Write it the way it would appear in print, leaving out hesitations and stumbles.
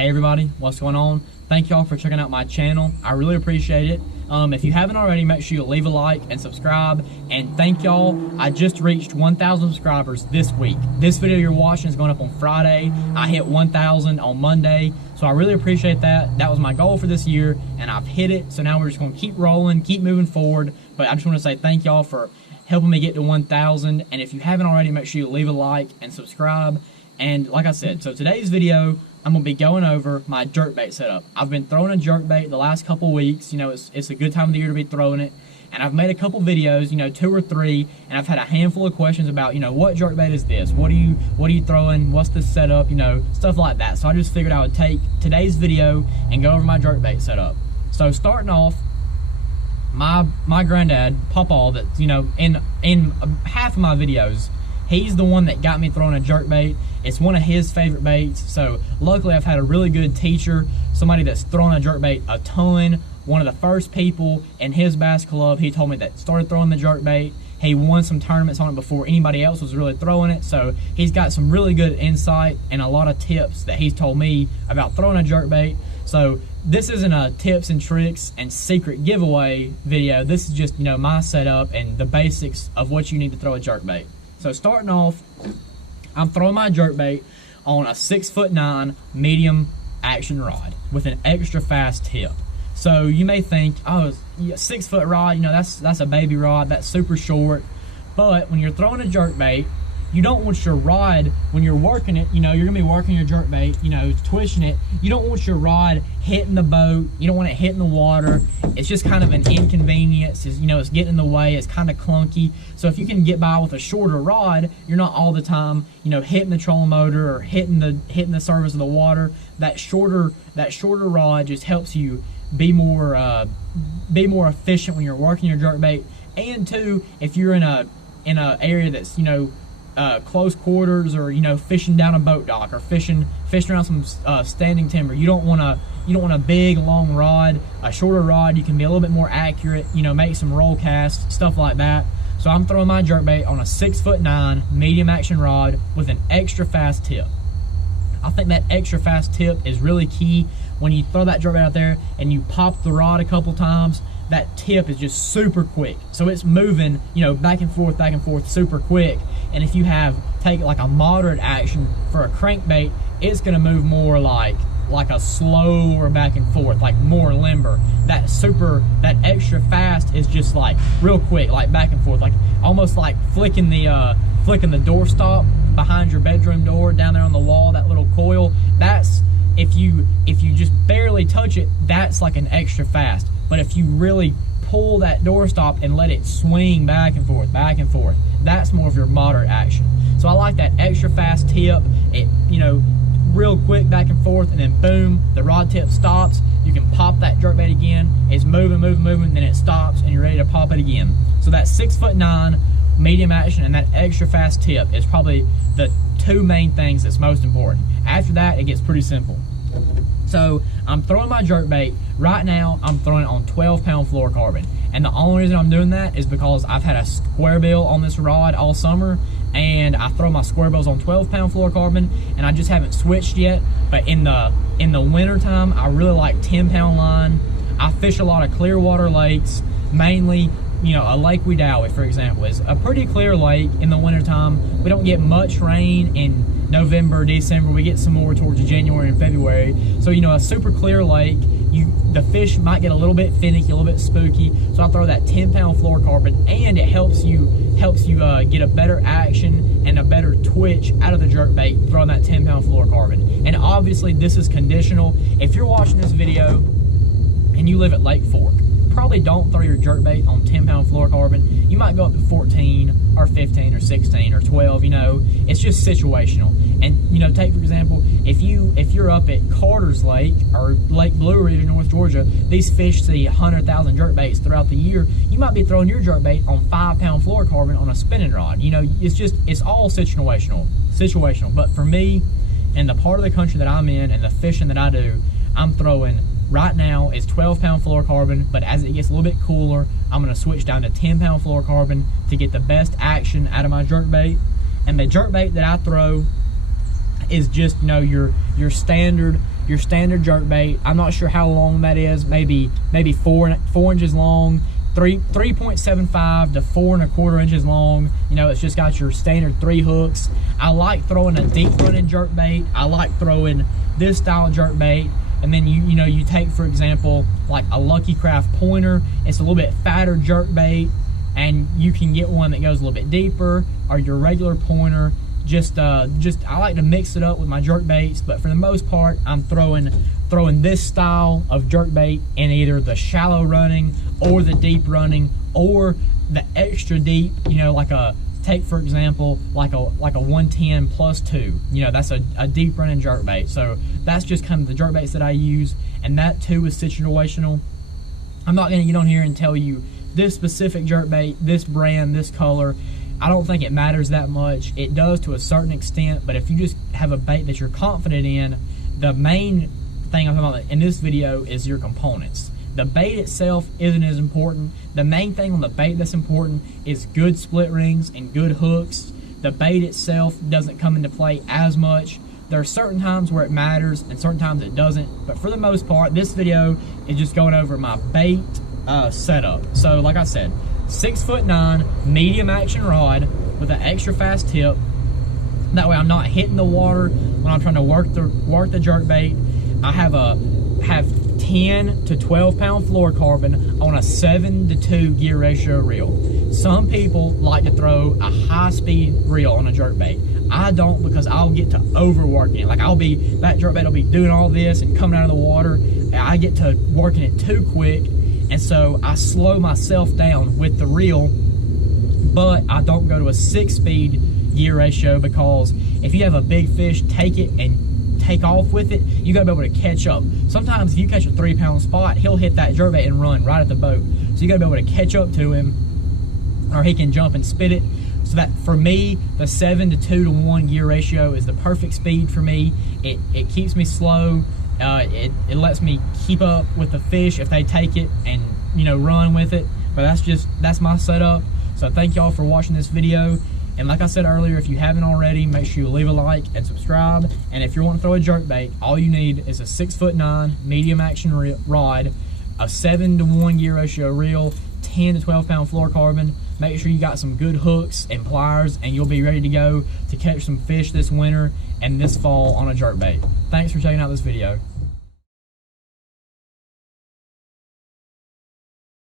Hey everybody, what's going on? Thank y'all for checking out my channel. I really appreciate it. If you haven't already, make sure you leave a like and subscribe. And thank y'all. I just reached 1,000 subscribers this week. This video you're watching is going up on Friday. I hit 1,000 on Monday. So I really appreciate that. That was my goal for this year and I've hit it. So now we're just going to keep rolling, keep moving forward. But I just want to say thank y'all for helping me get to 1,000. And if you haven't already, make sure you leave a like and subscribe. And like I said, so today's video, I'm going to be going over my jerkbait setup. I've been throwing a jerkbait the last couple weeks. You know, it's a good time of the year to be throwing it. And I've made a couple videos, you know, 2 or 3, and I've had a handful of questions about, you know, what jerkbait is this? What are you throwing? What's the setup? You know, stuff like that. So I just figured I would take today's video and go over my jerkbait setup. So starting off, my granddad, Pawpaw, that, you know, in half of my videos, he's the one that got me throwing a jerkbait. It's one of his favorite baits. So luckily I've had a really good teacher, somebody that's thrown a jerkbait a ton. One of the first people in his bass club, he told me that started throwing the jerkbait. He won some tournaments on it before anybody else was really throwing it. So he's got some really good insight and a lot of tips that he's told me about throwing a jerkbait. So this isn't a tips and tricks and secret giveaway video. This is just, you know, my setup and the basics of what you need to throw a jerkbait. So starting off, I'm throwing my jerkbait on a 6'9" medium action rod with an extra fast tip. So you may think, oh, 6 foot rod, you know, that's a baby rod, that's super short. But when you're throwing a jerkbait, you don't want your rod, when you're working it, you know, you're gonna be working your jerkbait, you know, twitching it. You don't want your rod hitting the boat. You don't want it hitting the water. It's just kind of an inconvenience. It's, you know, it's getting in the way. It's kind of clunky. So if you can get by with a shorter rod, you're not all the time, you know, hitting the trolling motor or hitting the surface of the water. That shorter rod just helps you be more efficient when you're working your jerkbait. And two, if you're in a area that's, you know, close quarters, or, you know, fishing down a boat dock, or fishing around some standing timber, you don't want a big long rod. A shorter rod, you can be a little bit more accurate, you know, make some roll casts, stuff like that. So I'm throwing my jerkbait on a 6'9" medium action rod with an extra fast tip. I think that extra fast tip is really key. When you throw that jerkbait out there and you pop the rod a couple times, that tip is just super quick. So it's moving, you know, back and forth super quick. And if you take like a moderate action for a crankbait, it's gonna move more like a slower back and forth, like more limber. That extra fast is just like real quick, like back and forth, like almost like flicking the doorstop behind your bedroom door down there on the wall, that little coil. That's, if you just barely touch it, that's like an extra fast. But if you really pull that doorstop and let it swing back and forth, that's more of your moderate action. So I like that extra fast tip. It, you know, real quick back and forth, and then boom, the rod tip stops. You can pop that jerkbait again. It's moving, then it stops, and you're ready to pop it again. So that 6'9" medium action and that extra fast tip is probably the 2 main things that's most important. After that, it gets pretty simple. So I'm throwing my jerkbait. Right now, I'm throwing it on 12-pound fluorocarbon. And the only reason I'm doing that is because I've had a square bill on this rod all summer, and I throw my square bills on 12-pound fluorocarbon, and I just haven't switched yet. But in the winter time, I really like 10-pound line. I fish a lot of clear water lakes, mainly, you know, a Lake Wedowee, for example, is a pretty clear lake in the wintertime. We don't get much rain in November, December. We get some more towards January and February. So, you know, a super clear lake, the fish might get a little bit finicky, a little bit spooky. So I throw that 10-pound fluorocarbon, and it helps you get a better action and a better twitch out of the jerkbait throwing that 10-pound fluorocarbon. And obviously this is conditional. If you're watching this video and you live at Lake Fork, probably don't throw your jerkbait on 10-pound fluorocarbon. You might go up to 14 or 15 or 16 or 12, you know. It's just situational. And, you know, take for example, if you're up at Carter's Lake or Lake Blue Ridge in North Georgia, these fish see 100,000 jerkbaits throughout the year. You might be throwing your jerkbait on 5-pound fluorocarbon on a spinning rod. You know, it's all situational. But for me, and the part of the country that I'm in and the fishing that I do, I'm throwing, right now it's 12-pound fluorocarbon, but as it gets a little bit cooler, I'm going to switch down to 10-pound fluorocarbon to get the best action out of my jerkbait. And the jerkbait that I throw is just, you know, your standard your standard jerkbait. I'm not sure how long that is, maybe 4 inches long, 3.75 to 4 1/4 inches long. You know, it's just got your standard 3 hooks. I like throwing a deep running jerkbait. I like throwing this style jerkbait. And then you take, for example, like a Lucky Craft pointer. It's a little bit fatter jerkbait, and you can get one that goes a little bit deeper, or your regular pointer. I like to mix it up with my jerkbaits, but for the most part, I'm throwing this style of jerkbait in either the shallow running or the deep running or the extra deep. You know, like take for example like a 110 plus 2. You know, that's a deep running jerkbait. So that's just kind of the jerkbaits that I use, and that too is situational. I'm not going to get on here and tell you this specific jerkbait, this brand, this color. I don't think it matters that much. It does to a certain extent, but if you just have a bait that you're confident in, the main thing I'm talking about in this video is your components. The bait itself isn't as important. The main thing on the bait that's important is good split rings and good hooks. The bait itself doesn't come into play as much. There are certain times where it matters and certain times it doesn't, but for the most part, this video is just going over my bait setup. So like I said, 6'9" medium action rod with an extra fast tip. That way I'm not hitting the water when I'm trying to work the jerkbait. I have 10 to 12 pound fluorocarbon on a 7:2 gear ratio reel. Some people like to throw a high speed reel on a jerkbait. I don't, because I'll get to overworking it. Like that jerkbait will be doing all this and coming out of the water. I get to working it too quick, and so I slow myself down with the reel. But I don't go to a 6-speed gear ratio, because if you have a big fish take it and take off with it, you gotta be able to catch up. Sometimes if you catch a 3-pound spot, he'll hit that jerkbait and run right at the boat. So you gotta be able to catch up to him, or he can jump and spit it. So that, for me, the 7:2 to 1 gear ratio is the perfect speed for me. It keeps me slow. It lets me keep up with the fish if they take it and, you know, run with it. But that's my setup. So thank y'all for watching this video. And like I said earlier, if you haven't already, make sure you leave a like and subscribe. And if you want to throw a jerkbait, all you need is a 6'9" medium action rod, a 7:1 gear ratio reel, 10 to 12 pound fluorocarbon. Make sure you got some good hooks and pliers, and you'll be ready to go to catch some fish this winter and this fall on a jerkbait. Thanks for checking out this video.